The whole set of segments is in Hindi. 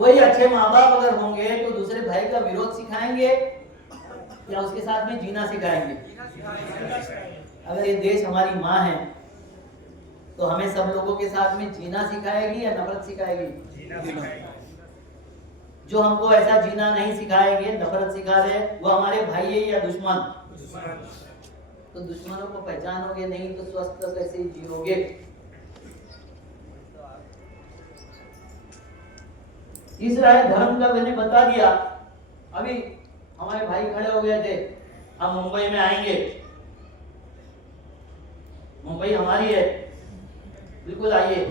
कोई अच्छे माँ बाप अगर होंगे तो दूसरे भाई का विरोध सिखाएंगे या उसके साथ में जीना सिखाएंगे? अगर ये देश हमारी माँ है तो हमें सब लोगों के साथ में जीना सिखाएगी या नफरत सिखाएगी? जो हमको ऐसा जीना नहीं सिखाएंगे, नफरत सिखा रहे, वो हमारे भाई है या दुश्मन? तो दुश्मनों को पहचानोगे नहीं तो स्वस्थ कैसे जियोगे? तीसरा है धर्म का, मैंने बता दिया। अभी हमारे भाई खड़े हो गए थे, हम मुंबई में आएंगे, मुंबई हमारी है, बिल्कुल आइए,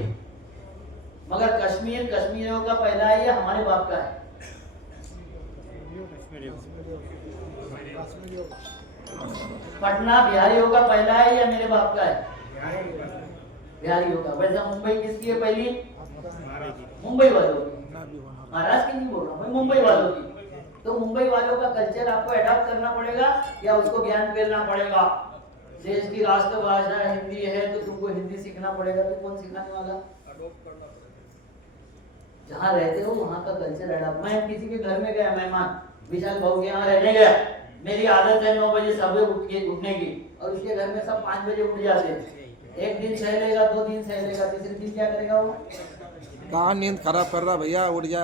मगर कश्मीर कश्मीरियों का पहला है या हमारे बाप का है? पटना बिहारियों का पहला है या मेरे बाप का है? बिहारियों का। वैसे मुंबई किसकी है पहली? मुंबई वालों की। महाराष्ट्र की नहीं बोल रहा हूँ, मुंबई वालों की। तो मुंबई वालों का कल्चर आपको अडॉप्ट करना पड़ेगा या उसको ज्ञान फैलाना पड़ेगा? देश की राष्ट्रभाषा हिंदी है तो तुमको हिंदी सीखना पड़ेगा, तो कौन सिखाने वाला? जहाँ रहते हो वहाँ का कल्चर अडॉप्ट। मैं किसी के घर में गया, मेहमान विशाल भाऊ के यहाँ रहने गया, मेरी आदत है 9 बजे सुबह उठने की, और उसके घर में सब 5 बजे उठ जाते हैं। एक दिन सह लेगा, 2 दिन सह लेगा, तीसरे दिन क्या करेगा वो? कहाँ नींद खराब कर रहा भैया, उठ जा।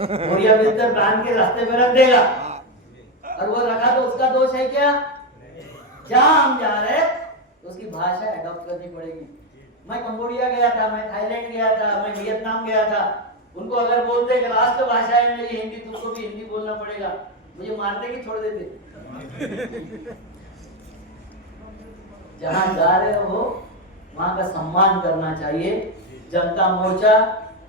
बढ़िया बिस्तर बांध के रास्ते पे रख देगा, और वो रखा तो उसका दोष है क्या? जहाँ हम जा रहे तो उसकी भाषा अडॉप्ट करनी पड़ेगी। मैं कंबोडिया गया था, मैं थाईलैंड गया था, मैं वियतनाम गया था, उनको अगर बोलते कि राष्ट्र भाषा है मेरी हिंदी, तुमको भी हिंदी बोलना पड़ेगा, मुझे मारते कि छोड़ देते? जहाँ जा रहे हो वहाँ का सम्मान करना चाहिए। जनता मोर्चा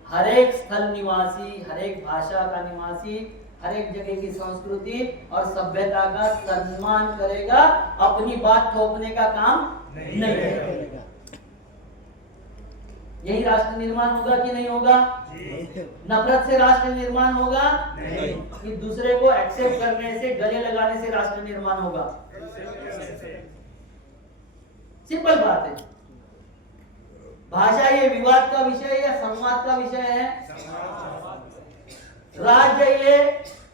हर एक स्थल निवासी, हर एक भाषा का निवासी, हर एक जगह की संस्कृति और सभ्यता का सम्मान करेगा, अपनी बात थोपने का काम नहीं करेगा। यही राष्ट्र निर्माण होगा कि नहीं होगा? नफरत से राष्ट्र निर्माण होगा नहीं, कि दूसरे को एक्सेप्ट करने से, गले लगाने से राष्ट्र निर्माण होगा? सिंपल बात है। भाषा ये विवाद का विषय या संवाद का विषय है? राज्य ये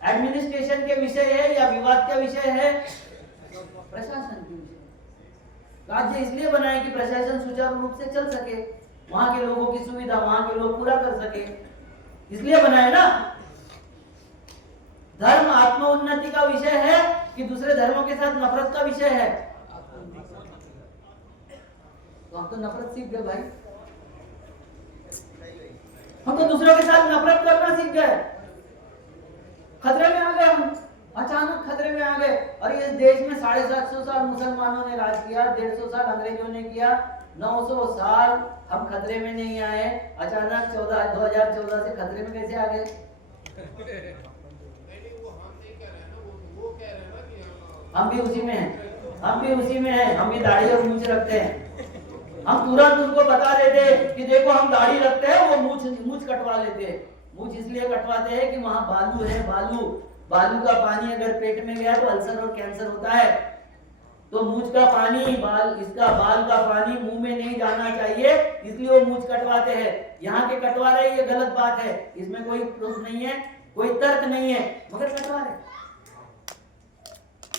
एडमिनिस्ट्रेशन के विषय है या विवाद का विषय है? प्रशासन के विषय। राज्य इसलिए बनाए कि प्रशासन सुचारू रूप से चल सके, वहां के लोगों की सुविधा वहां के लोग पूरा कर सके, इसलिए बनाए ना। धर्म आत्मोन्नति का विषय है कि दूसरे धर्मों के साथ नफरत का विषय है? तो हम तो नफरत सीख गए भाई, हम तो दूसरों के साथ नफरत करना सीख गए, खतरे में आ गए हम, अचानक खतरे में आ गए। और इस देश में 750 साल मुसलमानों ने राज किया, 150 साल अंग्रेजों ने किया, 900 साल हम खतरे में नहीं आए, अचानक 2014 से खतरे में कैसे आ गए? हम भी उसी में हैं, हम भी उसी में हैं, हम भी दाढ़ी और मूंछ रखते हैं। हम तुरंत उनको बता देते कि देखो हम दाढ़ी रखते हैं, वो मूंछ कटवा लेते हैं। मूंछ इसलिए कटवाते हैं कि वहां बालू है, बालू का पानी अगर पेट में गया तो अल्सर और कैंसर होता है। तो मूंछ का पानी, बाल का पानी मुंह में नहीं जाना चाहिए, इसलिए वो मूंछ कटवाते हैं। यहाँ के कटवा रहे, ये गलत बात है, इसमें कोई प्रूफ नहीं है, कोई तर्क नहीं है, मगर कटवा रहे।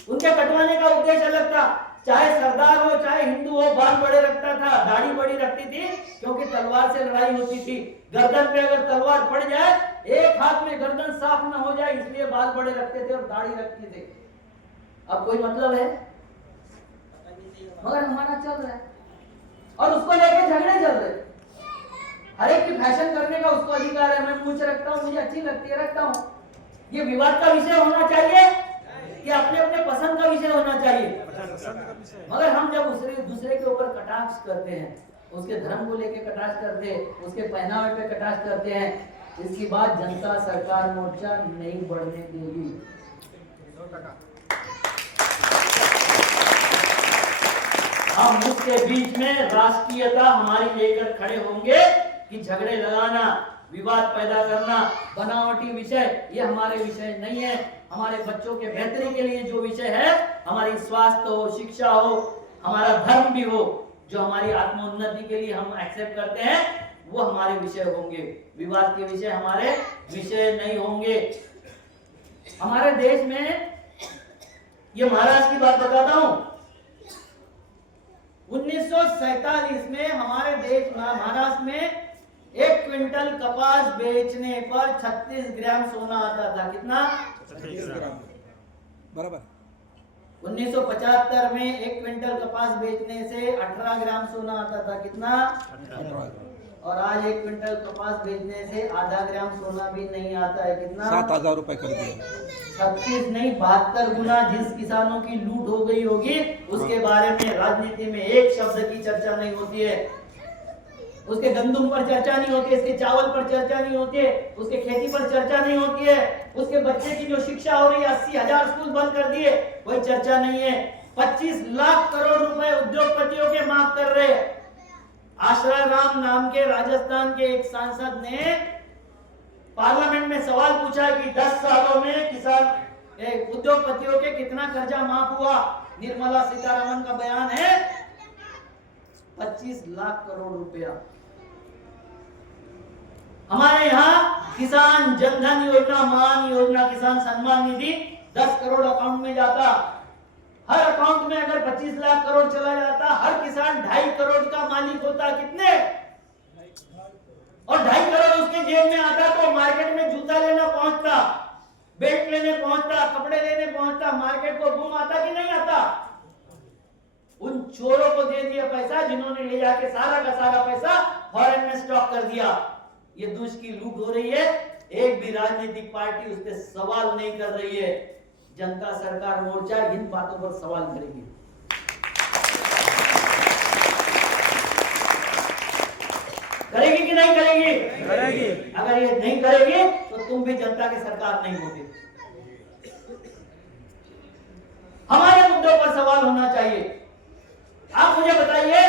उनके कटवाने का उद्देश्य अलग था। चाहे सरदार हो चाहे हिंदू हो, बाल बड़े रखता था, दाढ़ी बड़ी रखती थी, क्योंकि तलवार से लड़ाई होती थी। गर्दन पे अगर तलवार पड़ जाए, एक हाथ में गर्दन साफ न हो जाए, इसलिए बाल बड़े रखते थे और दाढ़ी रखते थे। अब कोई मतलब है? मगर हमारा चल रहा है और उसको लेके झगड़े चल रहे। हर एक की फैशन करने का उसको अधिकार है। मैं मूंछ रखता हूँ, मुझे अच्छी लगती है, रखता हूँ। ये विवाद का विषय होना चाहिए कि अपने अपने पसंद का विषय होना चाहिए? मगर हम जब दूसरे के ऊपर कटाक्ष करते हैं, उसके धर्म को लेके कटाक्ष करते हैं, उसके पहनावे पे कटाक्ष करते हैं, इसकी बात जनता सरकार मोर्चा नहीं बढ़ने देगी। हम उसके बीच में राष्ट्रीयता हमारी लेकर खड़े होंगे कि झगड़े लगाना, विवाद पैदा करना, बनावटी विषय ये हमारे विषय नहीं है। हमारे बच्चों के बेहतरी के लिए जो विषय है, हमारी स्वास्थ्य हो, शिक्षा हो, हमारा धर्म भी हो, जो हमारी आत्मोन्नति के लिए हम एक्सेप्ट करते हैं, वो हमारे विषय होंगे, विवाद के विषय हमारे विषय नहीं होंगे। हमारे देश में, ये महाराष्ट्र की बात बताता हूं, 1947 में हमारे देश महाराष्ट्र में 1 क्विंटल कपास बेचने पर 36 ग्राम सोना आता था। कितना? 36 ग्राम बराबर। 1975 में 1 क्विंटल कपास बेचने से 18 ग्राम सोना आता था। कितना? 18। और आज 1 क्विंटल कपास बेचने से आधा ग्राम सोना भी नहीं आता है। कितना? 7,000 रुपए कर दिए। 36 नहीं 72 गुना जिस किसानों की लूट हो गई होगी, उसके बारे में राजनीति में एक शब्द की चर्चा नहीं होती है। उसके गंदुम पर चर्चा नहीं होती है, इसके चावल पर चर्चा नहीं होती है, उसके खेती पर चर्चा नहीं होती है, उसके बच्चे की जो शिक्षा हो रही है, 80,000 स्कूल बंद कर दिए, कोई चर्चा नहीं है। 25 लाख करोड़ रुपए उद्योगपतियों के माफ कर रहे। आश्रय राम नाम के राजस्थान के एक सांसद ने पार्लियामेंट में सवाल पूछा कि 10 सालों में किसान उद्योगपतियों के कितना कर्जा माफ हुआ। निर्मला सीतारमण का बयान है 25 लाख करोड़ रुपया। हमारे यहाँ किसान जनधन योजना, मान योजना, किसान सम्मान निधि 10 करोड़ अकाउंट में जाता। हर अकाउंट में अगर 25 लाख करोड़ चला जाता, हर किसान 2.5 करोड़ का मालिक होता। कितने? और 2.5 करोड़ उसके जेब में आता तो मार्केट में जूता लेना पहुंचता, बेल्ट लेने पहुंचता, कपड़े लेने पहुंचता, मार्केट को घूम आता कि नहीं आता? उन चोरों को दे दिया पैसा जिन्होंने ले जाके सारा का सारा पैसा फॉरेन में स्टॉक कर दिया। ये देश की लूट हो रही है, एक भी राजनीतिक पार्टी उस पर सवाल नहीं कर रही है। जनता सरकार मोर्चा इन बातों पर सवाल करेगी। करेगी कि नहीं करेगी? करेगी। अगर ये नहीं करेगी तो तुम भी जनता की सरकार नहीं होगी। हमारे मुद्दों पर सवाल होना चाहिए। आप मुझे बताइए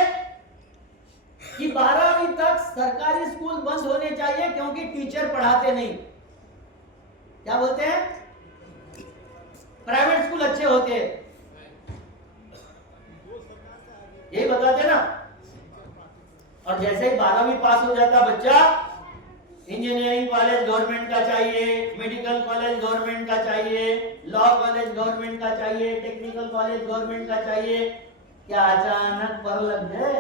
कि 12वीं तक सरकारी स्कूल बंद होने चाहिए क्योंकि टीचर पढ़ाते नहीं। क्या बोलते हैं? प्राइवेट स्कूल अच्छे होते हैं, यही बताते ना। और जैसे ही 12वीं पास हो जाता बच्चा, इंजीनियरिंग कॉलेज गवर्नमेंट का चाहिए, मेडिकल कॉलेज गवर्नमेंट का चाहिए, लॉ कॉलेज गवर्नमेंट का चाहिए, टेक्निकल कॉलेज गवर्नमेंट का चाहिए। क्या अचानक पर लग गए?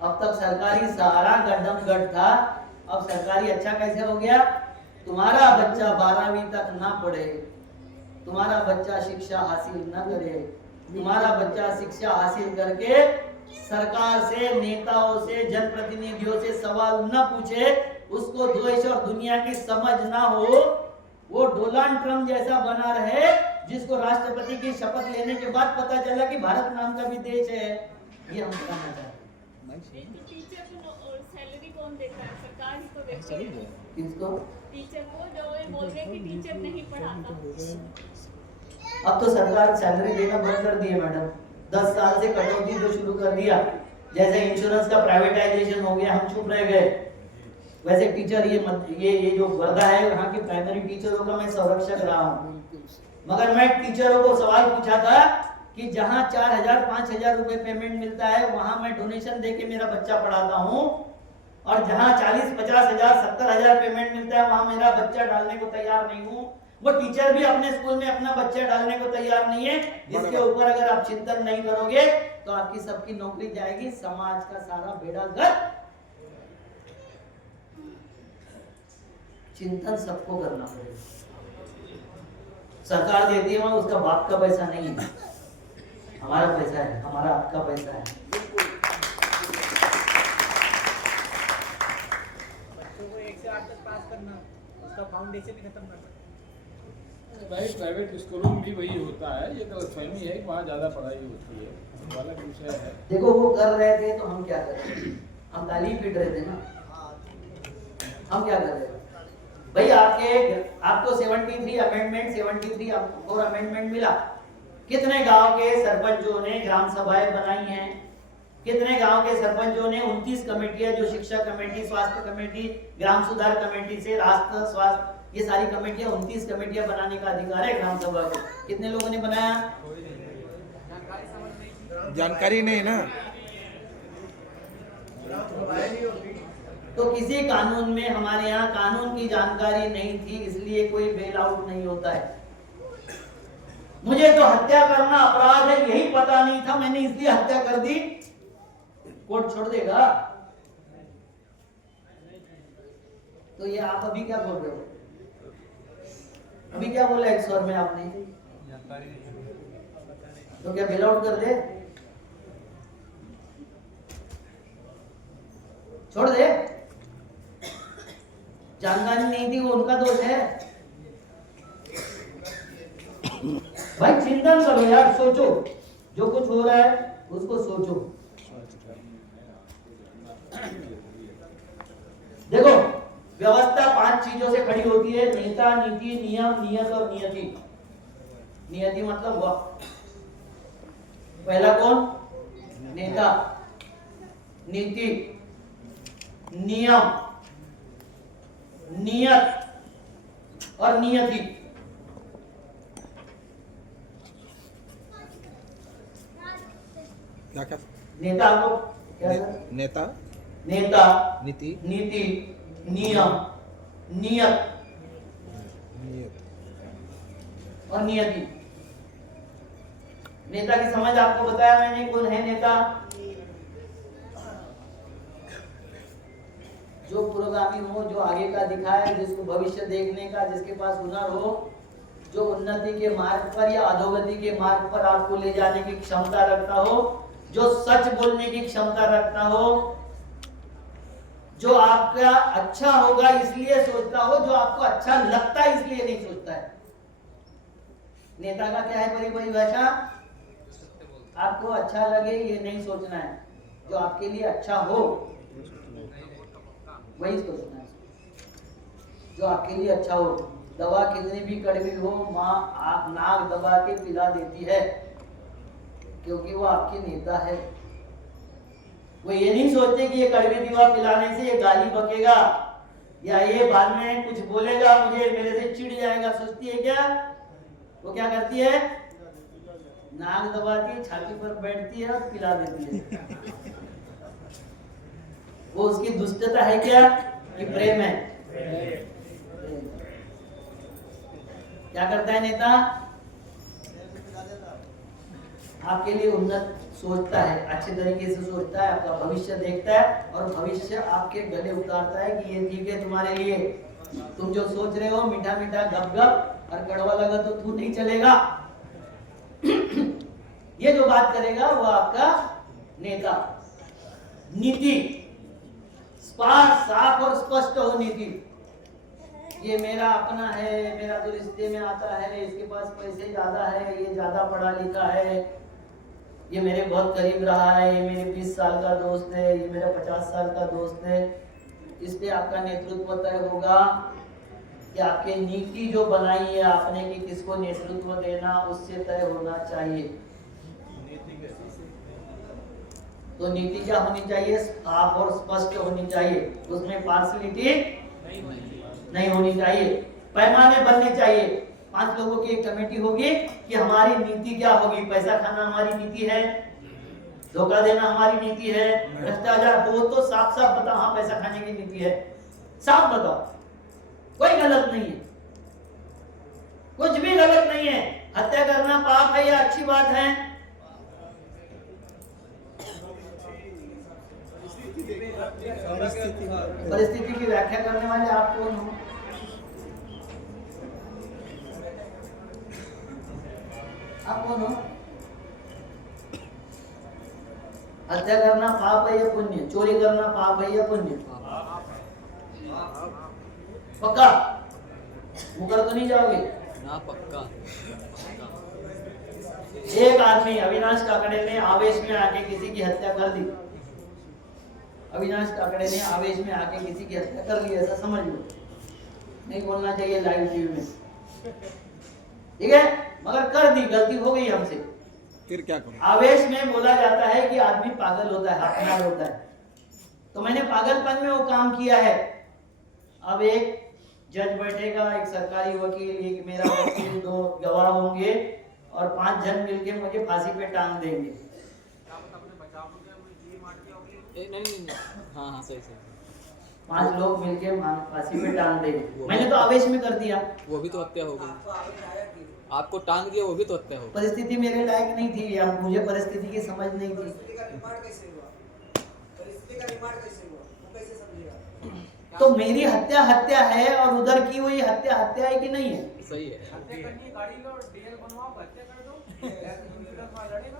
अब तक सरकारी सहारा गड्ढम गढ़ था, अब सरकारी अच्छा कैसे हो गया? तुम्हारा बच्चा 12वीं तक ना पढ़े, तुम्हारा बच्चा शिक्षा हासिल न करे, तुम्हारा बच्चा शिक्षा हासिल करके सरकार से, नेताओं से, जनप्रतिनिधियों से सवाल न पूछे, उसको देश और दुनिया की समझ ना हो, वो डोनाल्ड ट्रम्प जैसा बना रहे जिसको राष्ट्रपति की शपथ लेने के बाद पता चला कि भारत नाम का भी देश है। ये हम कहना चाहते हैं। टीचर को सैलरी कौन देता है? सरकार ही तो देती है। किसको? टीचर को, जो ये बोल रहे हैं कि टीचर नहीं पढ़ाता। अब तो सरकार सैलरी देना बंद कर दी है मैडम। 10 साल से कटौती जो शुरू कर दिया, जैसे इंश्योरेंस का प्राइवेटाइजेशन हो गया, हम चुप रह गए। वैसे टीचर ये जो वर्दा है यहाँ की प्राइमरी टीचरों का मैं संरक्षक रहा हूँ, मगर मैं टीचरों को सवाल पूछा था कि जहाँ 4,000-5,000 रुपए पेमेंट मिलता है वहां मैं डोनेशन देके मेरा बच्चा पढ़ाता हूँ, और जहाँ 40-50,000 70,000 पेमेंट मिलता है वहां मेरा बच्चा डालने को तैयार नहीं हूँ। वो टीचर भी अपने स्कूल में अपना बच्चा डालने को तैयार नहीं है। इसके ऊपर अगर आप चिंतन नहीं करोगे तो आपकी सबकी नौकरी जाएगी, समाज का सारा बेड़ा गर्क। चिंतन सबको करना पड़ेगा। सरकार देती है वहां, उसका बाप का पैसा नहीं है, हमारा पैसा है, हमारा आपका पैसा है। बच्चों को 1 से 8 तक पास करना, उसका फाउंडेशन ही खत्म करना। भाई प्राइवेट स्कूलों में भी वही होता है, ये गलतफहमी है कि वहाँ ज़्यादा पढ़ाई होती है, वाला विषय है। देखो वो कर रहे थे तो हम क्या कर रहे थे? हम ताली पीट रहे थे ना। हम क्या कर रहे थे भाई? आपको 73 अमेंडमेंट 73 और अमेंडमेंट मिला। कितने गांव के सरपंचों ने ग्राम सभाएं बनाई हैं? कितने गांव के सरपंचों ने 29 कमेटियां, जो शिक्षा कमेटी, स्वास्थ्य कमेटी, ग्राम सुधार कमेटी से राष्ट्र स्वास्थ्य, ये सारी कमेटियां 29 कमेटियां बनाने का अधिकार है ग्राम सभा को। कितने लोगों ने बनाया? जानकारी नहीं ना। तो किसी कानून में हमारे यहाँ कानून की जानकारी नहीं थी, इसलिए कोई बेल आउट नहीं होता है। मुझे तो हत्या करना अपराध है यही पता नहीं था, मैंने इसलिए हत्या कर दी, कोर्ट छोड़ देगा? तो ये आप अभी क्या बोल रहे हो? अभी क्या बोला एक स्वर में आपने? तो क्या बेल आउट कर दे? छोड़ दे? जानकारी नहीं थी वो उनका दोष है। भाई चिंतन करो यार, सोचो, जो कुछ हो रहा है उसको सोचो। देखो, व्यवस्था 5 चीजों से खड़ी होती है: नेता, नीति, नियम, नियत और नियति। नियति मतलब वक्त। पहला कौन? नेता। नीति, नियम, नियत और नियति। क्या क्या? नेता आपको क्या सर? नेता, नेता, नीति, नीति, नियम, नियत नियत। और नियति। नेता की समझ आपको बताया मैंने, कौन है नेता? जो पुरोगामी हो, जो आगे का दिखाए, जिसको भविष्य देखने का, जिसके पास हुनर हो, जो उन्नति के मार्ग पर या अधोगति के मार्ग पर आपको ले जाने की क्षमता रखता हो, जो सच बोलने की क्षमता रखता हो, जो आपका अच्छा होगा इसलिए सोचता हो, जो आपको अच्छा लगता है इसलिए नहीं सोचता है। नेता का क्या है परिभाषा? आपको अच्छा लगे ये नहीं सोचना है, जो आपके लिए अच्छा हो वही सोचना है, जो आपके लिए अच्छा हो। दवा कितनी भी कड़वी हो, माँ आप नाक दबा के पिला देती है, क्योंकि वो आपके नेता है। वो ये नहीं सोचते कि ये कड़वी दवा पिलाने से ये गाली बकेगा या ये बाद में कुछ बोलेगा, मुझे मेरे से चिढ़ जाएगा। सोचती है क्या? वो क्या करती है? नाक दबाती है, छाती पर बैठती है और पिला देती है। वो उसकी दुष्टता है क्या कि प्रेम है? क्या करता है नेता? आपके लिए उन्नत सोचता है, अच्छे तरीके से सोचता है, आपका भविष्य देखता है और भविष्य आपके गले उतारता है कि ये ठीक है तुम्हारे लिए, तुम जो सोच रहे हो मीठा मीठा गप गप, और कड़वा लगा तो तू नहीं चलेगा। ये जो बात करेगा वो आपका नेता। नीति, साफ और स्पष्ट हो नीति। ये मेरा अपना है, मेरा तो रिश्ते में आता है, इसके पास पैसे ज्यादा है, ये ज्यादा पढ़ा लिखा है, ये मेरे बहुत करीब रहा है, ये मेरे 20 साल का दोस्त है, ये मेरा 50 साल का दोस्त है। इस पे आपका नेतृत्व तय होगा कि आपकी नीति जो बनाई है आपने कि किसको नेतृत्व देना, उससे तय होना चाहिए। तो नीति क्या होनी चाहिए? साफ और स्पष्ट होनी चाहिए, उसमें पार्शलिटी नहीं होनी चाहिए। पैमाने बनने चाहिए। 5 लोगों की एक कमेटी होगी कि हमारी नीति क्या होगी। पैसा खाना हमारी नीति है, धोखा देना हमारी नीति है, भ्रष्टाचार हो तो साफ साफ बताओ, हाँ पैसा खाने की नीति है, साफ बताओ, कोई गलत नहीं है, कुछ भी गलत नहीं है। हत्या करना पाप है या अच्छी बात है? परिस्थिति की व्याख्या करने वाले आप कौन हो? आप कौन हो? हत्या करना पाप है या पुण्य? चोरी करना पाप है या पुण्य? पक्का? मुकर तो नहीं जाओगे ना? पक्का। एक आदमी अविनाश काकड़े ने आवेश में आके किसी की हत्या कर दी। अविनाश काकड़े ने आवेश में आके किसी की हत्या कर ली, ऐसा समझ लो। नहीं बोलना चाहिए लाइव टीवी में, ठीक है? मगर कर दी, गलती हो गई हमसे। फिर क्या करूं? आवेश में बोला जाता है कि आदमी पागल होता है, हाथनार होता है। तो मैंने पागलपन में वो काम किया है। अब एक जज बैठेगा, एक सरकारी वकील, एक मेरा वकील, 2 गवाह होंगे और 5 जन मिलके मुझे फांसी पे टांग देंगे। नहीं हाँ हाँ सही सही 5 लोग मिलके फांसी पे टांग देंगे। मैंने तो आवेश में कर दिया, वो भी तो हत्या हो गई। आपको टांग दिया वो भी तो हत्या हो गई। परिस्थिति मेरे लायक नहीं थी या मुझे परिस्थिति की समझ नहीं थी। तो मेरी हत्या हत्या है और उधर की हुई हत्या हत्या है कि नहीं है? सही है। हत्या करनी है, गाड़ी लो, डीएल बनवाओ, हत्या कर दो, लड़ेगा।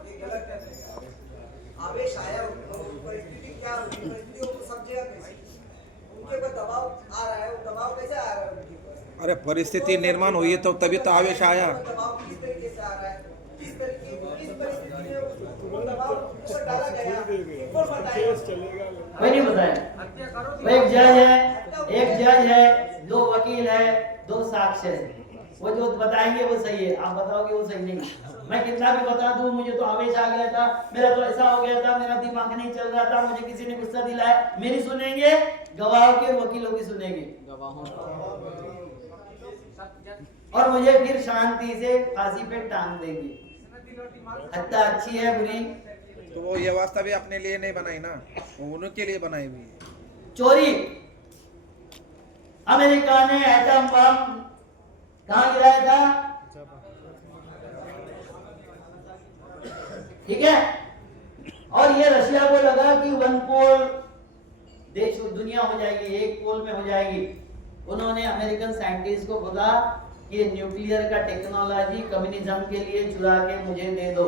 आवेश आया, परिस्थिति क्या होगी, परिस्थिति को समझेगा कैसे? उनके ऊपर दबाव आ रहा है, वो दबाव कैसे आ रहा है उनके ऊपर? अरे परिस्थिति निर्माण हुई है तो तभी तो आवेश आया। दबाव किस तरीके से आ रहा है, किस परिस्थिति में वो दबाव ऊपर डाला गया, कौन बताएगा? कोई नहीं बताया। हत्या करो, वो एक जज है, 2 वकील है, 2 साक्ष्य है। वो जो बताएंगे वो सही है, आप बताओगे वो सही नहीं। मैं कितना भी बता दूं, मुझे तो आवेश आ गया था, मेरा तो ऐसा हो गया था, मेरा दिमाग नहीं चल रहा था, मुझे किसी ने गुस्सा दिलाया, मेरी सुनेंगे, गवाहों की और वकीलों की सुनेंगे, गवाहों और मुझे फिर शांति से फांसी पे टांग देंगे। हत्या अच्छी है बुरी? तो वो ये व्यवस्था भी अपने लिए नहीं बनाई ना, वो उनके लिए बनाई हुई है। चोरी, अमेरिका ने एटम बम कहां गिराया था? ठीक है, और ये रशिया को लगा कि 1 पोल देश दुनिया हो जाएगी, 1 पोल में हो जाएगी। उन्होंने अमेरिकन साइंटिस्ट को बोला कि न्यूक्लियर का टेक्नोलॉजी कम्युनिज्म के लिए चुरा के मुझे दे दो।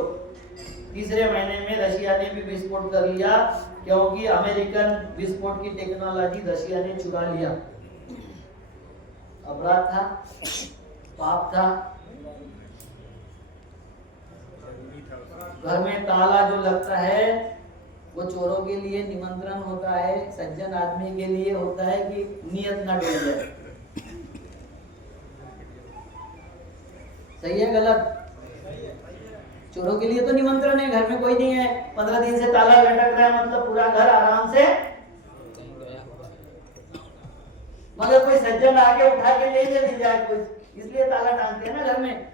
तीसरे महीने में रशिया ने भी विस्फोट कर लिया, क्योंकि अमेरिकन विस्फोट की टेक्नोलॉजी रशिया ने चुरा लिया। अपराध था, पाप था। घर में ताला जो लगता है वो चोरों के लिए निमंत्रण होता है, सज्जन आदमी के लिए होता है कि नियत ना डूब जाए। सही है गलत? चोरों के लिए तो निमंत्रण है, घर में कोई नहीं है, 15 दिन से ताला लटक रहा है, मतलब पूरा घर आराम से, मगर कोई सज्जन आके उठा के ले जाए कुछ, इसलिए ताला टांगते हैं ना घर में।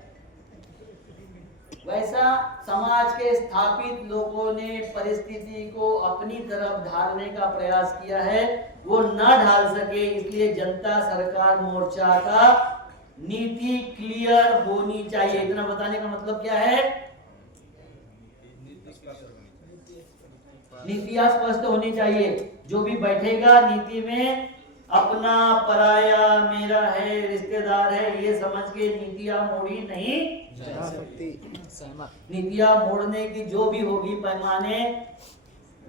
वैसा समाज के स्थापित लोगों ने परिस्थिति को अपनी तरफ ढालने का प्रयास किया है, वो ना ढाल सके, इसलिए जनता सरकार मोर्चा का नीति क्लियर होनी चाहिए। इतना बताने का मतलब क्या है? नीतियां स्पष्ट होनी चाहिए। जो भी बैठेगा नीति में, अपना पराया मेरा है, रिश्तेदार है, ये समझ के नीतियां मोड़ी नहीं जा सकती। नीतियां मोड़ने की जो भी होगी पैमाने,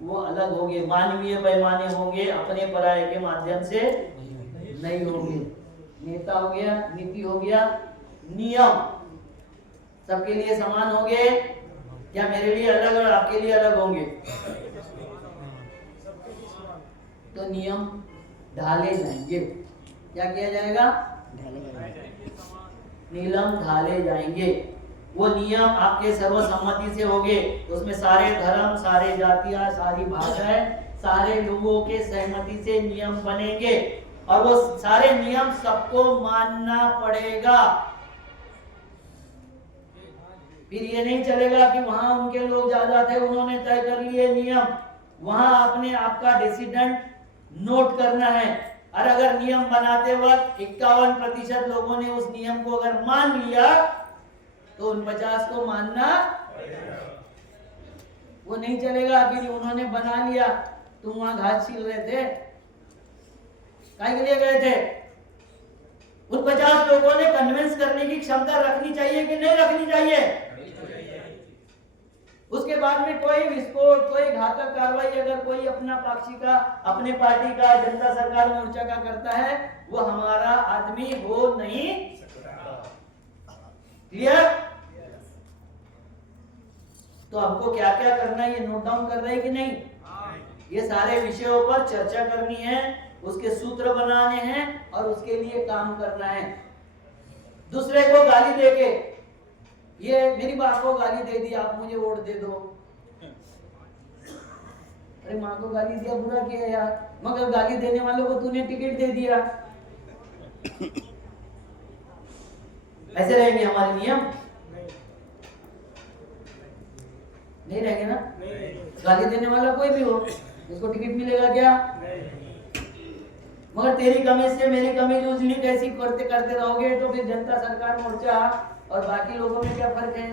वो अलग होंगे, मानवीय पैमाने होंगे, अपने पराये के माध्यम से नहीं होंगे। नेता हो गया, नीति हो गया, नियम सबके लिए समान होंगे या मेरे लिए अलग और आपके लिए अलग होंगे? तो नियम ढाले जाएंगे। क्या किया जाएगा? नीलम ढाले जाएंगे। वो नियम आपके सर्वसम्मति से होंगे, उसमें सारे धर्म, सारे जातियां, सारी भाषाएं, सारे लोगों के सहमति से नियम बनेंगे, और वो सारे नियम सबको मानना पड़ेगा। फिर ये नहीं चलेगा कि वहां उनके लोग ज्यादा थे, उन्होंने तय कर लिए नियम, वहां अपने आपका डिसीडेंट नोट करना है। और अगर नियम बनाते वक्त 51% लोगों ने उस नियम को अगर मान लिया, तो उन 50 को मानना वो नहीं चलेगा कि उन्होंने बना लिया। तुम वहां घास छील रहे थे, काहे के लिए गए थे? उन 50 लोगों ने कन्विंस करने की क्षमता रखनी चाहिए कि नहीं रखनी चाहिए? उसके बाद में कोई विस्फोट, कोई घातक कार्रवाई अगर कोई अपना पाक्षी का, अपने पार्टी का, जनता सरकार मोर्चा का करता है, वो हमारा आदमी हो नहीं सकता। क्लियर? तो हमको क्या क्या करना है ये नोट डाउन कर रहे हैं कि नहीं? ये सारे विषयों पर चर्चा करनी है, उसके सूत्र बनाने हैं और उसके लिए काम करना है। दूसरे को गाली देके, ये मेरी बात को गाली दे दी, आप मुझे वोट दे दो। अरे माँ को गाली दिया, बुरा किया यार, मगर गाली देने वालों को तूने टिकट दे दिया। ऐसे रहेंगे हमारे नियम? नहीं रहेंगे ना? गाली देने वाला कोई भी हो, इसको टिकट मिलेगा क्या? मगर तेरी कमी से मेरी कमी उजली कैसी करते करते रहोगे तो फिर जनता सरकार मोर्चा और बाकी लोगों में क्या फर्क है?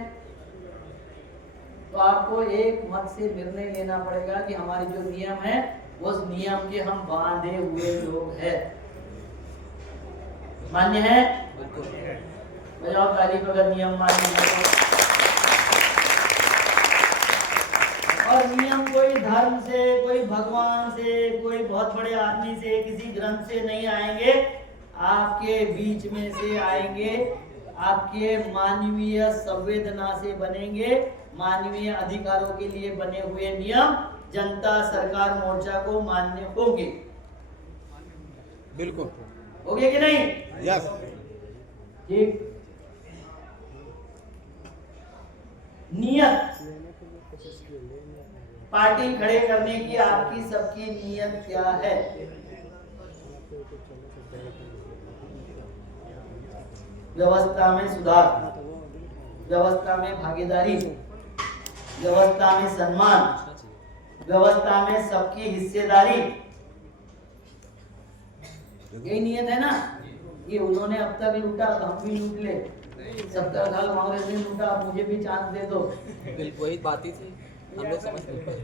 तो आपको एक मत से निर्णय लेना पड़ेगा कि हमारे जो नियम है उस नियम के हम बांधे हुए लोग हैं। मान्य है? बजाओ ताली अगर नियम मान्य है। और नियम कोई धर्म से, कोई भगवान से, कोई बहुत बड़े आदमी से, किसी ग्रंथ से नहीं आएंगे, आपके बीच में से आएंगे, आपके मानवीय संवेदना से बनेंगे, मानवीय अधिकारों के लिए बने हुए नियम जनता सरकार मोर्चा को मान्य होंगे। बिल्कुल होंगे कि नहीं? यस। ठीक। नियत पार्टी खड़े करने की आपकी सबकी नियत क्या है? व्यवस्था में सुधार, व्यवस्था में भागीदारी, व्यवस्था में सम्मान, व्यवस्था में सबकी हिस्सेदारी, यही नियत है ना? ये उन्होंने अब तक लूटा तो हम भी लूट ले। 70 साल कांग्रेस ने लूटा, अब मुझे भी चांस दे दो। बिल्कुल वही बात ही थी, हम लोग समझ नहीं पाए।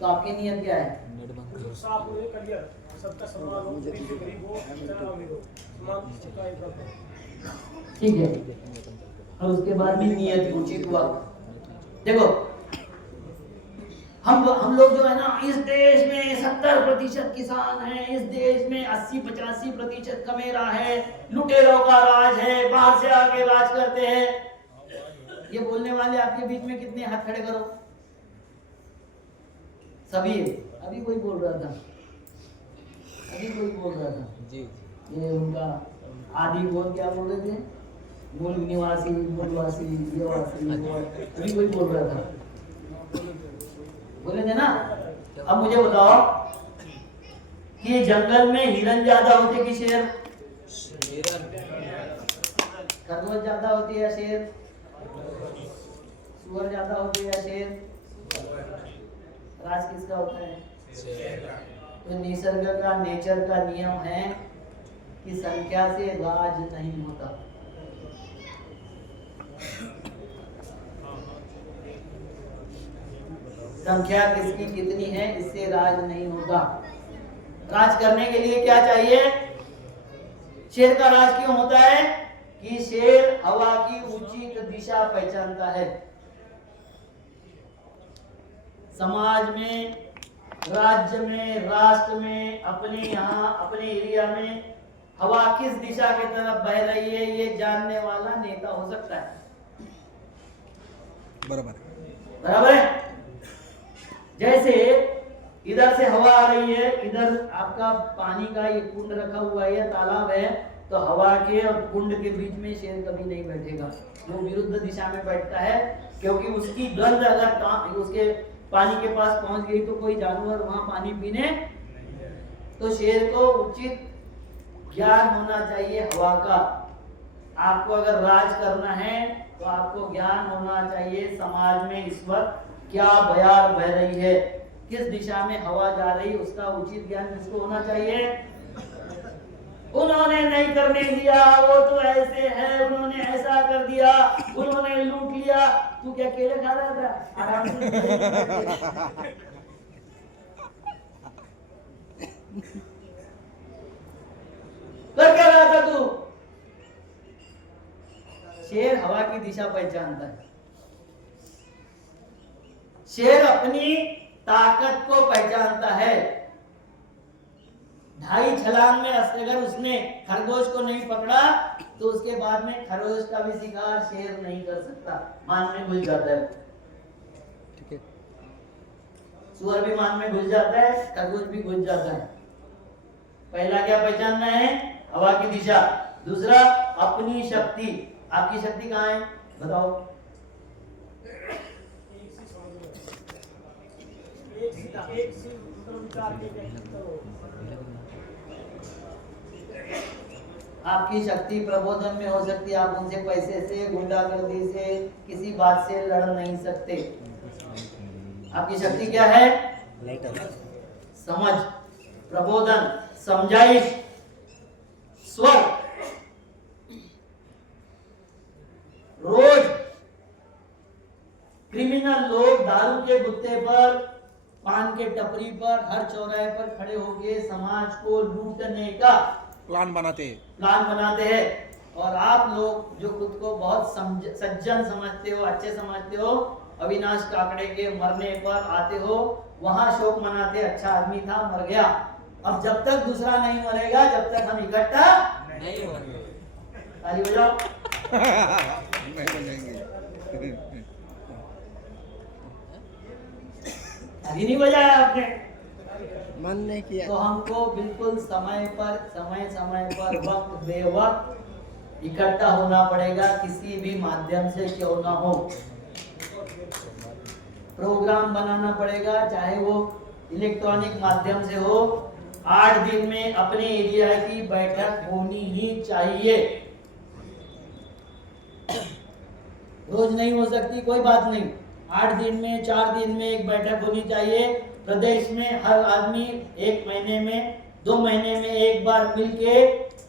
तो आपकी नियत क्या है? ठीक है। और उसके बाद भी नियत उचित हुआ। देखो हम लोग जो है ना, इस देश में 70% किसान हैं, इस देश में 80-85% कमेरा है, लुटेरों का राज है, बाहर से आके राज करते हैं। ये बोलने वाले आपके बीच में कितने? हाथ खड़े करो। सभी है। अभी कोई बोल रहा था, जी ये उनका आदि बोल क्या बोल रहे थे? मूल निवासी, मूलवासी, निवासी, अभी कोई बोल रहा था, बोले थे ना। अब मुझे बताओ कि जंगल में हिरन ज्यादा होते कि शेर? खरगोश ज्यादा होती है या शेर? सुअर ज्यादा होती है या शेर? राज किसका होता है? तो निसर्ग का, नेचर का नियम है कि संख्या से राज नहीं होता। संख्या किसकी कितनी है इससे राज नहीं होगा। राज करने के लिए क्या चाहिए? शेर का राज क्यों होता है? कि शेर हवा की उचित दिशा पहचानता है। समाज में, राज्य में, राष्ट्र में, अपने यहाँ, अपने एरिया में हवा किस दिशा की तरफ बह रही है ये जानने वाला नेता हो सकता है। बराबर है। जैसे इधर से हवा आ रही है, इधर आपका पानी का ये कुंड रखा हुआ है, तालाब है, तो हवा के और कुंड के बीच में शेर कभी नहीं बैठेगा। वो विरुद्ध दिशा में बैठता है, क्योंकि उसकी गंध अगर उसके पानी के पास पहुंच गई तो कोई जानवर वहां पानी पीने, तो शेर को उचित ज्ञान होना चाहिए हवा का। आपको अगर राज करना है तो आपको ज्ञान होना चाहिए समाज में इस वक्त क्या बयार बह रही है, किस दिशा में हवा जा रही, उसका उचित ज्ञान किसको होना चाहिए? उन्होंने नहीं करने दिया, वो तो ऐसे है, उन्होंने ऐसा कर दिया, उन्होंने लूट लिया। तू क्या केले खा रहा था? आराम से कर क्या रहा था तू? शेर हवा की दिशा पहचानता है। शेर अपनी ताकत को पहचानता है। 2.5 छलांग में अगर उसने खरगोश को नहीं पकड़ा तो उसके बाद में खरगोश का भी शिकार शेर नहीं कर सकता, मान में घुस जाता है। ठीक है। सुअर भी मान में घुस जाता है, खरगोश भी घुस जाता है। पहला क्या पहचानना है? हवा की दिशा। दूसरा अपनी शक्ति। आपकी शक्ति कहाँ है बताओ? आपकी शक्ति प्रबोधन में हो सकती है, आप उनसे पैसे से, गुंडागर्दी से, किसी बात से लड़ नहीं सकते। आपकी शक्ति क्या है? समझ, प्रबोधन, समझाइश, स्वर। रोज क्रिमिनल लोग दारू के गुत्ते पर, पान के टपरी पर, हर चौराहे पर खड़े होकर समाज को लूटने का प्लान बनाते हैं। और आप लोग जो खुद को बहुत सज्जन समझते हो, अच्छे समझते हो, अविनाश काकड़े के मरने पर आते हो, वहां शोक मनाते, अच्छा आदमी था, मर गया। अब जब तक दूसरा नहीं मरेगा, जब तक हम इकट्ठा नहीं होंगे। ताली बजाओ। नहीं बनेंगे। अभी नहीं बजाया आपने, मन नहीं किया। तो हमको बिल्कुल समय पर वक्त बेवक्त इकट्ठा होना पड़ेगा, किसी भी माध्यम से क्यों ना हो। प्रोग्राम बनाना पड़ेगा, चाहे वो इलेक्ट्रॉनिक माध्यम से हो। 8 दिन में अपने एरिया की बैठक होनी ही चाहिए। रोज नहीं हो सकती, कोई बात नहीं, 8 दिन में, 4 दिन में एक बैठक होनी चाहिए। प्रदेश में हर आदमी 1 महीने में, 2 महीने में एक बार मिलके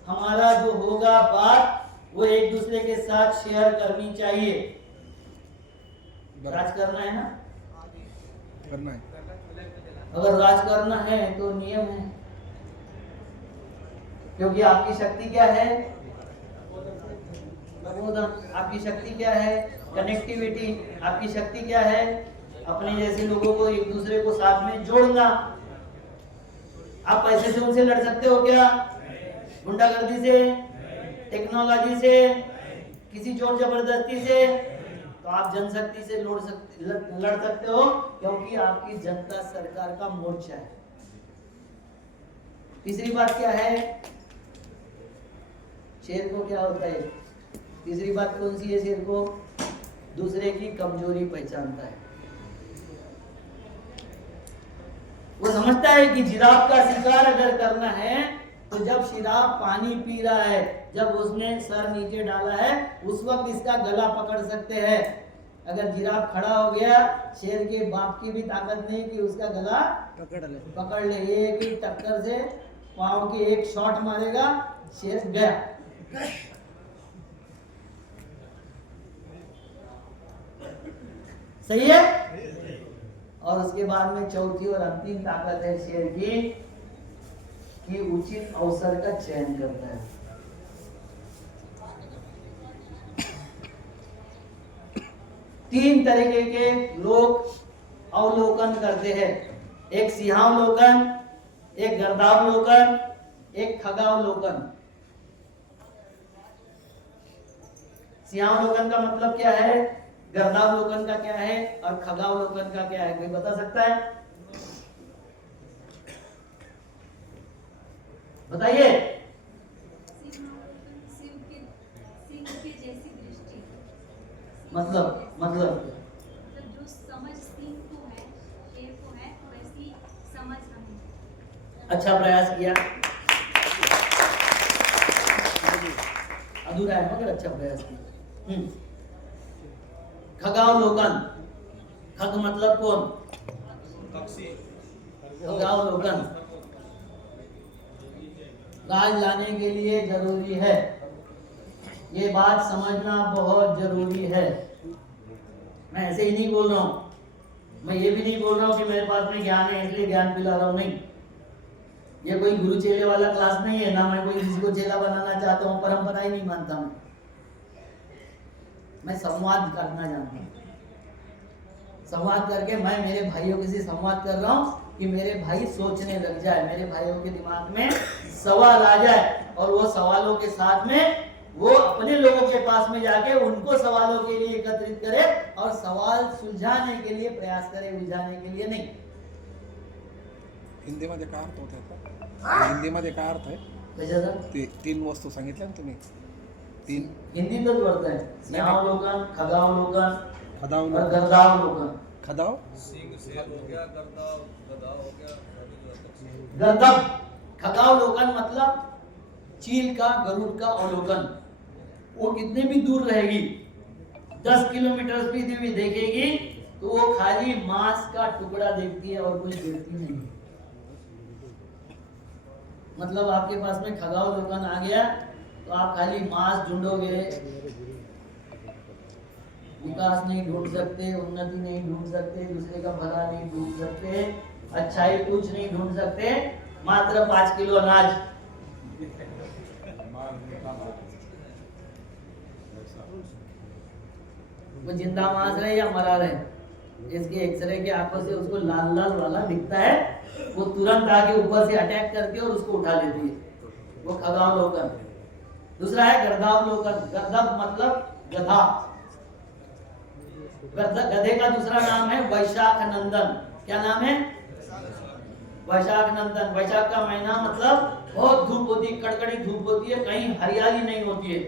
हमारा जो होगा बात, वो एक दूसरे के साथ शेयर करनी चाहिए। राज करना है ना, करना है। अगर राज करना है तो नियम है, क्योंकि आपकी शक्ति क्या है? प्रबोधन। आपकी शक्ति क्या है? कनेक्टिविटी। आपकी शक्ति क्या है? अपने जैसे लोगों को एक दूसरे को साथ में जोड़ना। आप पैसे से उनसे लड़ सकते हो क्या? गुंडागर्दी से, टेक्नोलॉजी से, किसी जोर जबरदस्ती से? तो आप जनशक्ति से लड़ सकते हो, क्योंकि आपकी जनता सरकार का मोर्चा है। तीसरी बात क्या है? शेर को क्या होता है? तीसरी बात कौन सी है? शेर को दूसरे की कमजोरी पहचानता है। वो समझता है कि जिराफ का शिकार अगर करना है, तो जब जिराफ पानी पी रहा है, जब उसने सर नीचे डाला है, उस वक्त इसका गला पकड़ सकते हैं। अगर जिराफ खड़ा हो गया, शेर के बाप की भी ताकत नहीं कि उसका गला पकड़ ले। ये कि टक्कर से पांव की एक शॉट मारेगा, शेर गया। सही है? और उसके बाद में चौथी और अंतिम ताकत है शेर की, कि उचित अवसर का चयन करता है। तीन तरीके के लोग अवलोकन करते हैं, एक सिंहावलोकन, एक गर्दावलोकन, एक खगावलोकन। सिंहावलोकन का मतलब क्या है, गर्दावलोकन का क्या है, और खगावलोकन का क्या है? कोई बता सकता है? बताइए। मतलब जो समझ सिंह को है, शेर को है, वैसी समझ हमें। अच्छा प्रयास किया, अधूरा है मगर अच्छा प्रयास किया। खगावलोकन। खग मतलब कौन? खगावलोकन राज लाने के लिए जरूरी है, ये बात समझना बहुत जरूरी है। मैं ऐसे ही नहीं बोल रहा हूँ, मैं ये भी नहीं बोल रहा हूँ कि मेरे पास में ज्ञान है इसलिए ज्ञान पिला रहा हूँ, नहीं। ये कोई गुरु चेले वाला क्लास नहीं है, ना मैं कोई किसी को चेला बनाना चाहता हूँ, परंपरा ही नहीं मानता मैं संवाद करना जानता हूँ। संवाद करके मैं मेरे भाइयों के साथ संवाद कर रहा हूँ कि मेरे भाई सोचने लग जाए, मेरे भाइयों के दिमाग में सवाल आ जाए, और वो सवालों के साथ में वो अपने लोगों के पास में जाके उनको सवालों के लिए एकत्रित करे और सवाल सुलझाने के लिए प्रयास करे, उलझाने के लिए नहीं। हिंदीमध्ये काय अर्थ होता? हिंदीमध्ये काय अर्थ आहे? कशाचा? ते 3 वस्तू सांगितल्या ना तुम्ही, 3 हिंदी तो पढ़ते हैं, सिंहावलोकन, खगावलोकन, खदाव और गर्दावलोकन। खदाव गर्दभ। खगावलोकन मतलब चील का, गरुड़ का अवलोकन। वो कितने भी दूर रहेगी, 10 किलोमीटर भी देखेगी तो वो खाली मांस का टुकड़ा देखती है और कुछ देखती नहीं। मतलब आपके पास में खगावलोकन आ गया तो आप खाली मांस ढूंढोगे, विकास नहीं ढूंढ सकते, उन्नति नहीं ढूंढ सकते, दूसरे का भला नहीं ढूंढ सकते, अच्छाई कुछ नहीं ढूंढ सकते, मात्र 5 किलो अनाज। वो जिंदा मांस रहे या मरा रहे, इसके एक्सरे की आंखों से उसको लाल लाल वाला दिखता है, वो तुरंत आके ऊपर से अटैक करती है और उसको उठा लेती है, वो खगावलोकन। दूसरा है गर्दावलोकन। गर्दव मतलब गधा। गधे का दूसरा नाम है वैशाख नंदन। क्या नाम है? वैशाख नंदन। वैशाख का महीना मतलब बहुत धूप होती है, कड़कड़ी धूप होती है, कहीं हरियाली नहीं होती है,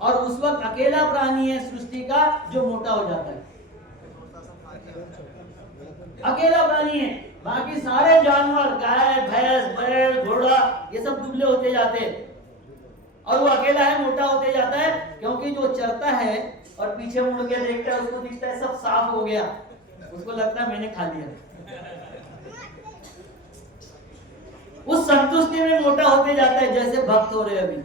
और उस वक्त अकेला प्राणी है सृष्टि का जो मोटा हो जाता है। अकेला प्राणी है, बाकी सारे जानवर गाय, भैंस, बैल, घोड़ा ये सब दुबले होते जाते हैं, और वो अकेला है मोटा होते जाता है, क्योंकि जो चरता है और पीछे मुड़ के देखता है उसको दिखता है सब साफ हो गया, उसको लगता है मैंने खा लिया। उस संतुष्टि में मोटा होते जाता है, जैसे भक्त हो रहे अभी।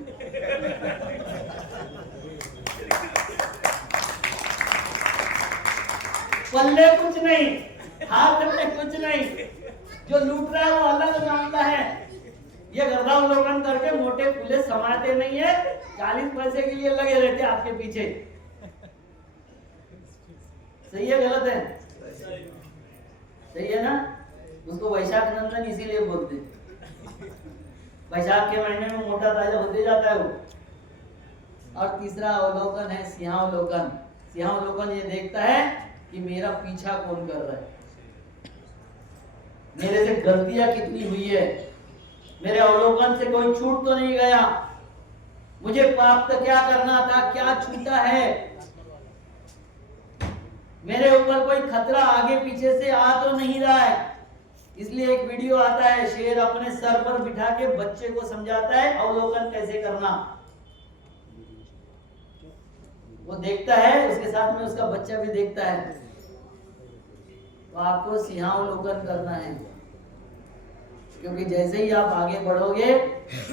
पल्ले कुछ नहीं, हाथ में कुछ नहीं, जो लूट रहा है वो अलग मामला है। ये गर्दावलोकन करके मोटे फूले समाते नहीं है, 40 पैसे के लिए लगे रहते आपके पीछे। सही है गलत है? सही है ना? उसको वैशाख नंदन इसीलिए बोलते, वैशाख के महीने में मोटा ताजा होते जाता है वो। और तीसरा अवलोकन है सिंहावलोकन। सिंहावलोकन ये देखता है कि मेरा पीछा कौन कर रहा है, मेरे से गलतियां कितनी हुई है, मेरे अवलोकन से कोई छूट तो नहीं गया, मुझे प्राप्त क्या करना था, क्या छूटा है, मेरे ऊपर कोई खतरा आगे पीछे से आ तो नहीं रहा है। इसलिए एक वीडियो आता है, शेर अपने सर पर बिठा के बच्चे को समझाता है अवलोकन कैसे करना। वो देखता है, उसके साथ में उसका बच्चा भी देखता है। तो आपको सिंहावलोकन करना है, क्योंकि जैसे ही आप आगे बढ़ोगे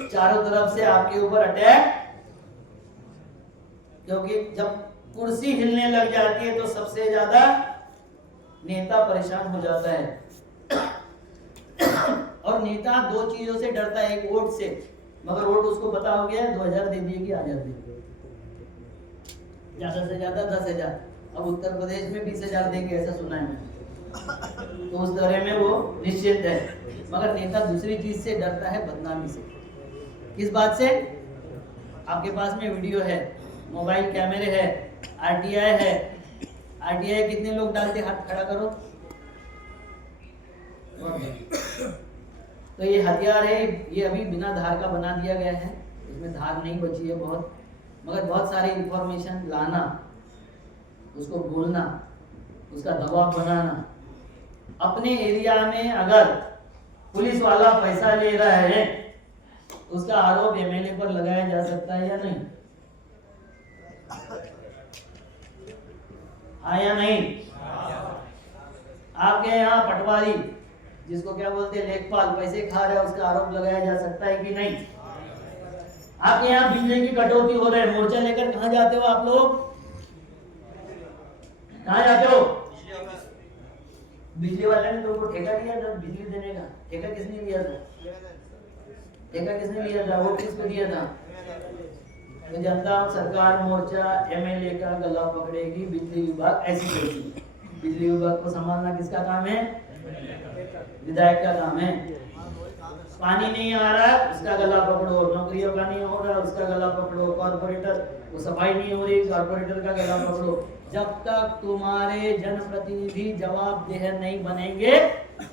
चारों तरफ से आपके ऊपर अटैक, क्योंकि जब कुर्सी हिलने लग जाती है तो सबसे ज्यादा नेता परेशान हो जाता है। और नेता दो चीजों से डरता है, एक वोट से, मगर वोट उसको पता हो गया 2000 दे दिए कि आ जाते, ज्यादा से ज्यादा 10,000। अब उत्तर प्रदेश में 20,000 देंगे ऐसा सुना है मैंने, तो उस तरह में वो निश्चित है। मगर नेता दूसरी चीज से डरता है, बदनामी से। किस बात से? आपके पास में वीडियो है, मोबाइल कैमरे है, आरटीआई है। आरटीआई कितने लोग डालते, हाथ खड़ा करो। तो ये हथियार है, ये अभी बिना धार का बना दिया गया है, इसमें धार नहीं बची है बहुत, मगर बहुत सारी इंफॉर्मेशन लाना, उसको बोलना, उसका दबाव बनाना। अपने एरिया में अगर पुलिस वाला पैसा ले रहा है, उसका आरोप एमएलए पर लगाया जा सकता है या नहीं? हाँ या नहीं? आपके यहाँ पटवारी, जिसको क्या बोलते हैं लेखपाल, पैसे खा रहा है, उसका आरोप लगाया जा सकता है कि नहीं? आपके यहाँ बिजली की कटौती हो रही है, मोर्चा लेकर कहाँ जाते हो आप लोग? कहाँ जाते हो? बिजली वाले ने तुमको ठेका दिया था बिजली देने का, ठेका किसने लिया था? ठेका किसने लिया था? वो किसको दिया था? तो जनता सरकार मोर्चा एमएलए का गला पकड़ेगी, बिजली विभाग ऐसी करेगी। बिजली विभाग को संभालना किसका काम है? विधायक का काम है। पानी नहीं आ रहा है, उसका गला पकड़ो, नौकरियों का नहीं हो रहा है, उसका गला पकड़ो, कॉर्पोरेटर को सफाई नहीं हो रही, कॉर्पोरेटर का गला पकड़ो। जब तक तुम्हारे जनप्रतिनिधि जवाबदेह नहीं बनेंगे,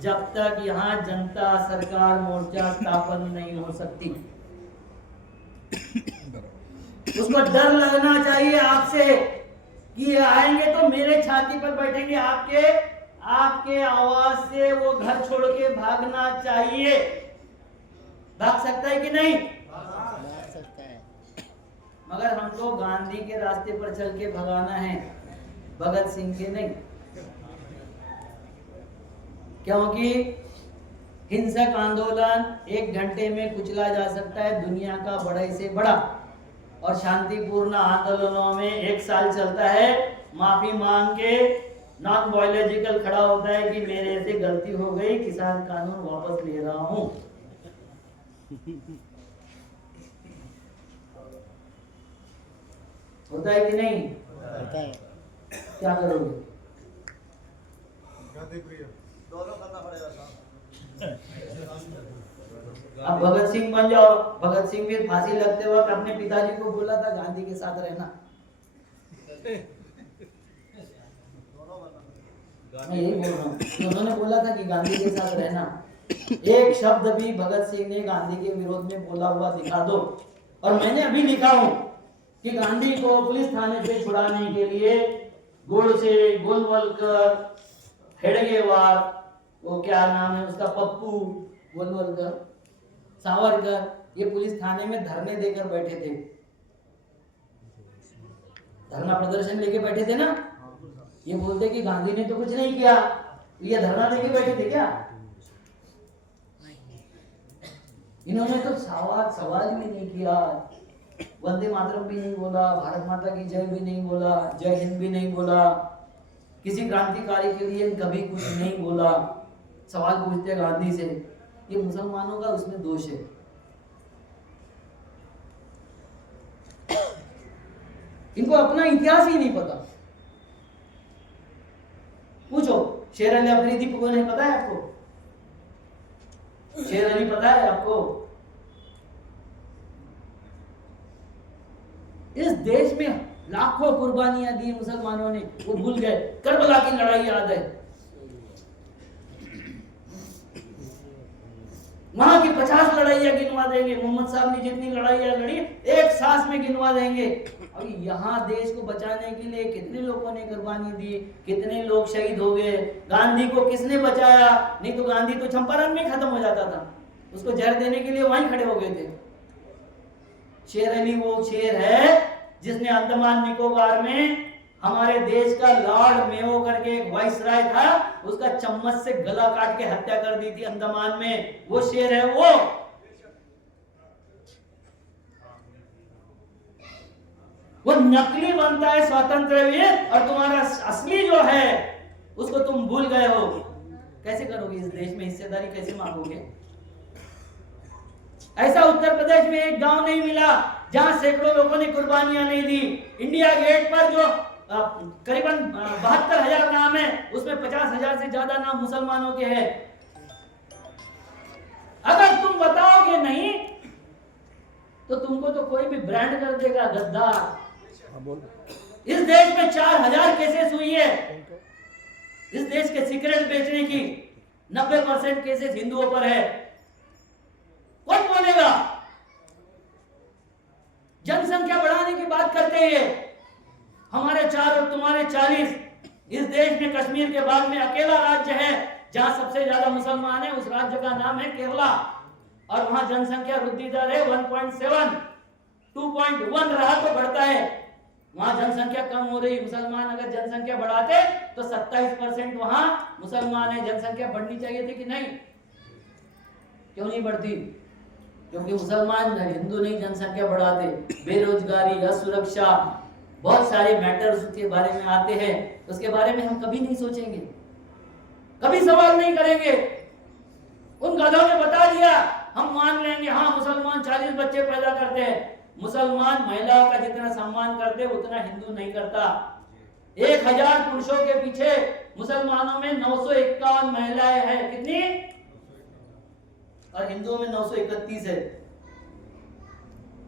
जब तक यहाँ जनता सरकार मोर्चा स्थापन नहीं हो सकती। उसको डर लगना चाहिए आपसे कि आएंगे तो मेरे छाती पर बैठेंगे, आपके आवाज से वो घर छोड़ के भागना चाहिए। भाग सकता है कि नहीं? मगर हमको गांधी के रास्ते पर चल के भगाना है, भगत सिंह के नहीं। क्योंकि हिंसक आंदोलन 1 घंटे में कुचला जा सकता है दुनिया का बड़े से बड़ा, और शांतिपूर्ण आंदोलनों में 1 साल चलता है, माफी मांग के नॉन बायोलॉजिकल खड़ा होता है कि मेरे से गलती हो गई, किसान कानून वापस ले रहा हूं। होता है कि नहीं? होता है। क्या करोगे? दोनों करना पड़ेगा साहब। अब भगत सिंह बन जाओ। भगत सिंह भी फांसी लगते वक्त अपने पिताजी को बोला था गांधी के साथ रहना। मैं यही बोल रहा हूँ, उन्होंने बोला था कि गांधी के साथ रहना। एक शब्द भी भगत सिंह ने गांधी के विरोध में बोला हुआ दिखा दो। और मैंने अभी लिखा हूँ कि गांधी को पुलिस थाने से छुड़ाने के लिए गोडसे, गोलवलकर, हेडगेवार, वो क्या नाम है उसका, पप्पू गोलवलकर, सावरकर, ये पुलिस थाने में धरने देकर बैठे थे, धरना प्रदर्शन लेके बैठे थे ना। ये बोलते कि गांधी ने तो कुछ नहीं किया, ये धरना लेके बैठे थे क्या? इन्होंने तो सवाल भी नहीं किया, वंदे मातरम भी नहीं बोला, भारत माता की जय भी नहीं बोला, जय हिंद भी नहीं बोला, किसी क्रांतिकारी के लिए कभी कुछ नहीं बोला। सवाल पूछते गांधी से, ये मुसलमानों का उसमें दोष है। इनको अपना इतिहास ही नहीं पता। पूछो शेर अली अफरीदी कौन है, पता है आपको? शेर अली पता है आपको? इस देश में लाखों कुर्बानियां दी मुसलमानों ने, वो भूल गए। करबला की लड़ाई याद है, वहां की 50 लड़ाइयां गिनवा देंगे। मोहम्मद साहब ने जितनी लड़ाइयां लड़ी 1 सांस में गिनवा देंगे। और यहाँ देश को बचाने के लिए कितने लोगों ने कुर्बानी दी, कितने लोग शहीद हो गए। गांधी को किसने बचाया? नहीं तो गांधी तो चंपारण में खत्म हो जाता था, उसको जहर देने के लिए वहीं खड़े हो गए थे। शेर अली वो शेर है जिसने अंडमान निकोबार में हमारे देश का लॉर्ड मेयो करके एक वाइसराय था, उसका चम्मच से गला काट के हत्या कर दी थी अंडमान में। वो शेर है वो। वो नकली बनता है स्वातंत्रवीर, और तुम्हारा असली जो है उसको तुम भूल गए हो। कैसे करोगे? इस देश में हिस्सेदारी कैसे मांगोगे? ऐसा उत्तर प्रदेश में एक गांव नहीं मिला जहां सैकड़ों लोगों ने कुर्बानियां नहीं दी। इंडिया गेट पर जो करीबन 72,000 नाम है, उसमें 50,000 से ज्यादा नाम मुसलमानों के हैं। अगर तुम बताओगे नहीं तो तुमको तो कोई भी ब्रांड कर देगा गद्दार। इस देश में 4,000 केसेस हुई है। इस देश के सिगरेट बेचने की 90% केसेस हिंदुओं पर है। कौन बोलेगा? जनसंख्या बढ़ाने की बात करते हैं, हमारे 4 और तुम्हारे 40। इस देश में कश्मीर के बाद में अकेला राज्य है जहां सबसे ज्यादा मुसलमान है। उस राज्य का नाम है केरला, और वहां जनसंख्या वृद्धि दर है 1.7। 2.1 रहा तो बढ़ता है, वहां जनसंख्या कम हो रही। मुसलमान अगर जनसंख्या बढ़ाते तो 27% वहां मुसलमान है। जनसंख्या बढ़नी चाहिए थी कि नहीं? क्यों नहीं बढ़ती? क्योंकि मुसलमान हिंदू नहीं जनसंख्या बढ़ाते। बेरोजगारी, असुरक्षा, बहुत सारे मैटर्स उसके बारे में आते हैं, उसके बारे में हम कभी नहीं सोचेंगे, कभी सवाल नहीं करेंगे। उन गधों ने बता दिया, हम मान लेंगे हाँ मुसलमान 40 बच्चे पैदा करते हैं। मुसलमान महिलाओं का जितना सम्मान करते उतना हिंदू नहीं करता। 1000 पुरुषों के पीछे मुसलमानों में 951 महिलाएं हैं। कितनी? और हिंदुओं में 931 है।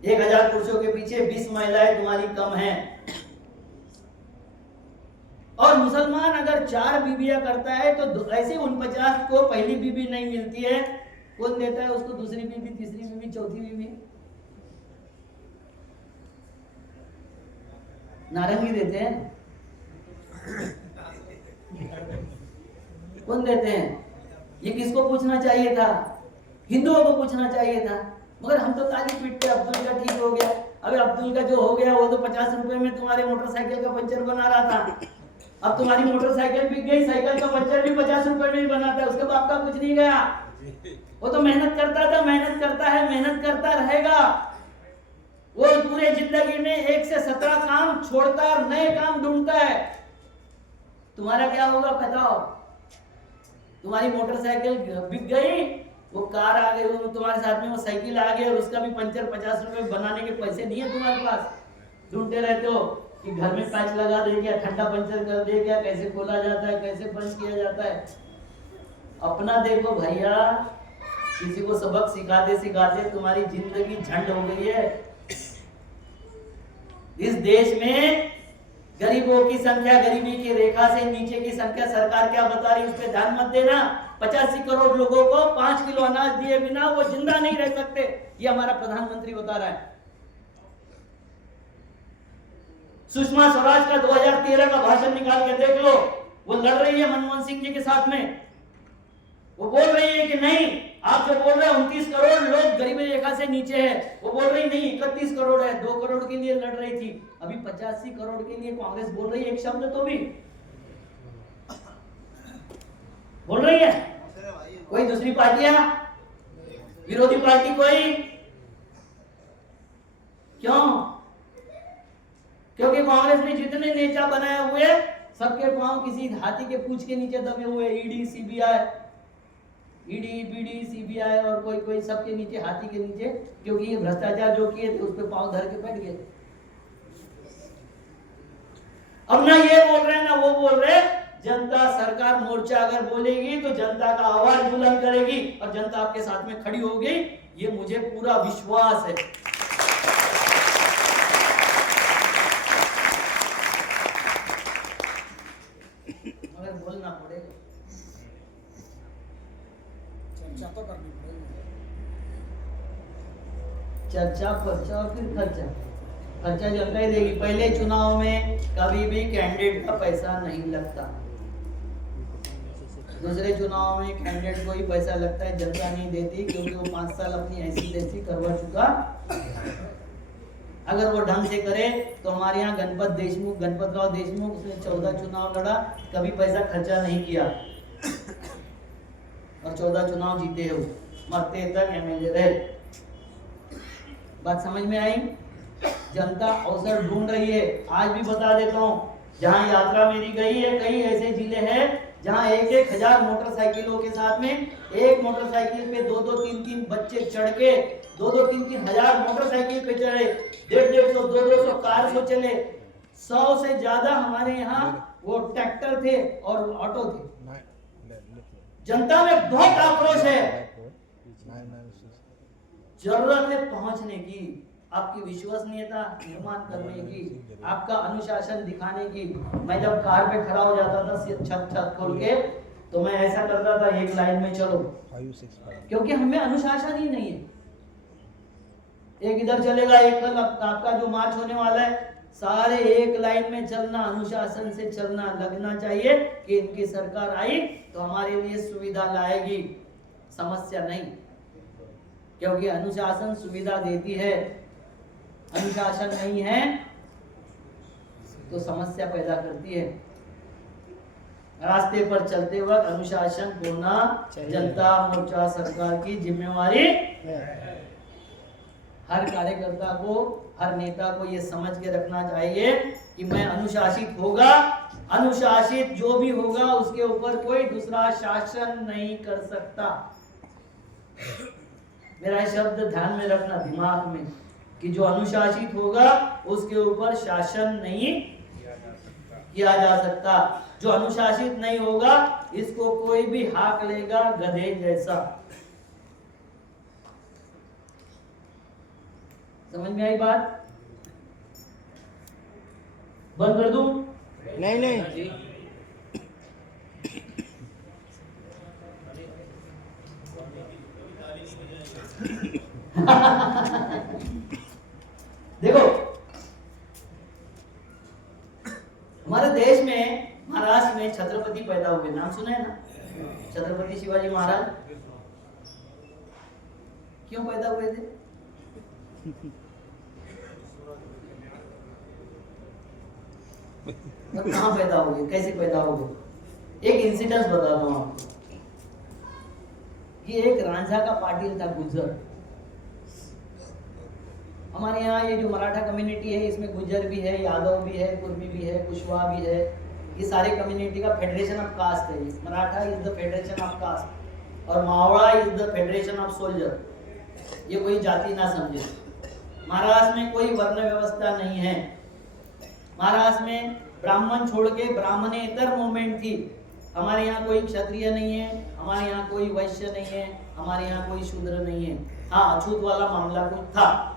1000 पुरुषों के पीछे 20 महिलाएं तुम्हारी कम हैं। और मुसलमान अगर 4 बीबियां करता है तो ऐसे 49 को पहली बीबी नहीं मिलती है। कौन देता है उसको दूसरी बीबी, तीसरी बीबी, चौथी बीबी? नारंगी देते हैं। कौन देते हैं? ये किसको पूछना चाहिए था? हिंदुओं को पूछना चाहिए था। मगर हम तो ताली पीटते, अब्दुल का ठीक हो गया, अबे अब्दुल का जो हो गया वो तो 50 रुपए में तुम्हारे मोटरसाइकिल का पंचर बना रहा था। अब तुम्हारी मोटरसाइकिल बिक गई, साइकिल का पंचर भी 50 रुपए में ही बनाता है, उसके बाप का कुछ नहीं गया। वो तो मेहनत करता था, मेहनत करता है, मेहनत करता रहेगा। वो पूरे जिंदगी में 1 से 17 काम छोड़ता है, नए काम ढूंढता है। तुम्हारा क्या होगा बताओ? तुम्हारी मोटरसाइकिल बिक गई, वो कार आ गई, वो तुम्हारे साथ में वो साइकिल आ गई और उसका भी पंचर 50 रुपए बनाने के पैसे नहीं है तुम्हारे पास। ढूंढते रहते हो कि घर में पैच लगा दे क्या, ठंडा पंचर कर दे क्या, कैसे खोला जाता है, कैसे बंद किया जाता है। अपना देखो भैया, किसी को सबक सिखाते सिखाते तुम्हारी जिंदगी झंड हो गई है। इस देश में गरीबों की संख्या, गरीबी की रेखा से नीचे की संख्या सरकार क्या बता रही है उस पर ध्यान मत देना। 85 करोड़ लोगों को 5 किलो अनाज दिए बिना वो जिंदा नहीं रह सकते, ये हमारा प्रधानमंत्री बता रहा है। सुषमा स्वराज का 2013 का भाषण निकाल के देख लो, वो लड़ रही है मनमोहन सिंह जी के साथ में। वो बोल रही है कि नहीं, आप जो बोल रहे हैं 29 करोड़ लोग गरीबी रेखा से नीचे है, वो बोल रही नहीं 31 करोड़ है। 2 करोड़ के लिए लड़ रही थी, अभी 85 करोड़ के लिए कांग्रेस बोल रही है। एक शब्द तो भी बोल रही है कोई दूसरी पार्टियां, विरोधी पार्टी कोई? क्यों? क्योंकि कांग्रेस ने जितने नेता बनाए हुए सबके पांव किसी हाथी के पूंछ के नीचे दबे हुए। ED, CBI, ED, BD, CBI और कोई कोई सबके नीचे, हाथी के नीचे, क्योंकि ये भ्रष्टाचार जो किए थे उस पे पांव धर के बैठ गए। अब ना ये बोल रहे ना वो बोल रहे। जनता सरकार मोर्चा अगर बोलेगी तो जनता का आवाज बुलंद करेगी और जनता आपके साथ में खड़ी होगी, ये मुझे पूरा विश्वास है। मगर बोलना पड़ेगा, चर्चा तो करनी पड़ेगी। चर्चा, पर्चा और फिर खर्चा। खर्चा जनता ही देगी। पहले चुनाव में कभी भी कैंडिडेट का पैसा नहीं लगता, दूसरे चुनाव में कैंडिडेट को ही पैसा लगता है, जनता नहीं देती, क्योंकि वो 5 साल अपनी ऐसी तैसी करवा चुका। अगर वो ढंग से करे तो हमारे यहाँ गणपत राव देशमुख, उसने 14 चुनाव लड़ा, कभी पैसा खर्चा नहीं किया और 14 चुनाव जीते हो, मरते तक एमएलए रहे। बात समझ में आई? जनता अवसर ढूंढ रही है। आज भी बता देता हूँ, जहाँ यात्रा मेरी गई है, कई ऐसे जिले हैं जहाँ 1-1 हजार मोटरसाइकिलों के साथ में, एक मोटरसाइकिल पे 2-2, 3-3 बच्चे चढ़ के 2-2, 3-3 हजार मोटरसाइकिल पे चढ़े, 150-150, 200 कार से चले। 100 से ज्यादा हमारे यहाँ वो ट्रैक्टर थे और ऑटो थे। जनता में बहुत आक्रोश है। जरूरत है पहुंचने की, आपकी विश्वसनीयता निर्माण करने की, आपका अनुशासन दिखाने की। मैं जब कार पे खड़ा हो जाता था छत खोल के, तो मैं ऐसा करता था, एक लाइन में चलो, क्योंकि हमें अनुशासन ही नहीं है। एक इधर चलेगा, एक कल आपका जो मार्च होने वाला है, सारे एक लाइन में चलना, अनुशासन से चलना, लगना चाहिए कि इनकी सरकार आई तो हमारे लिए सुविधा लाएगी, समस्या नहीं। क्योंकि अनुशासन सुविधा देती है, अनुशासन नहीं है तो समस्या पैदा करती है। रास्ते पर चलते वक्त अनुशासन होना जनता मोर्चा सरकार की जिम्मेवारी। हर कार्यकर्ता को, हर नेता को ये समझ के रखना चाहिए कि मैं अनुशासित होगा, अनुशासित जो भी होगा उसके ऊपर कोई दूसरा शासन नहीं कर सकता। मेरा शब्द ध्यान में रखना, दिमाग में, कि जो अनुशासित होगा उसके ऊपर शासन नहीं किया जा सकता। जो अनुशासित नहीं होगा इसको कोई भी हाक लेगा गधे जैसा। समझ में आई बात? बंद कर दूं? नहीं देखो, हमारे देश में, महाराष्ट्र में छत्रपति पैदा हुए, नाम सुना है ना? छत्रपति शिवाजी महाराज क्यों पैदा हुए थे? और कहाँ पैदा हो गए, कैसे पैदा हो गए? एक इंसिडेंस बताता हूँ आपको कि एक रांझा का पाटिल था गुज्जर। हमारे यहाँ ये जो मराठा कम्युनिटी है इसमें गुज्जर भी है, यादव भी है, कुर्मी भी है, कुशवाहा भी है। ये सारे कम्युनिटी का फेडरेशन ऑफ कास्ट है। Maratha is the federation of caste और Mavla is the federation of soldier. ये कोई जाति ना समझे। महाराष्ट्र में कोई वर्ण व्यवस्था नहीं है। महाराष्ट्र में ब्राह्मण छोड़ के ब्राह्मणेतर मूवमेंट थी। हमारे यहाँ कोई क्षत्रिय नहीं है, हमारे यहाँ कोई वैश्य नहीं है, हमारे यहाँ कोई शूद्र नहीं है। हाँ, अछूत वाला मामला कुछ था।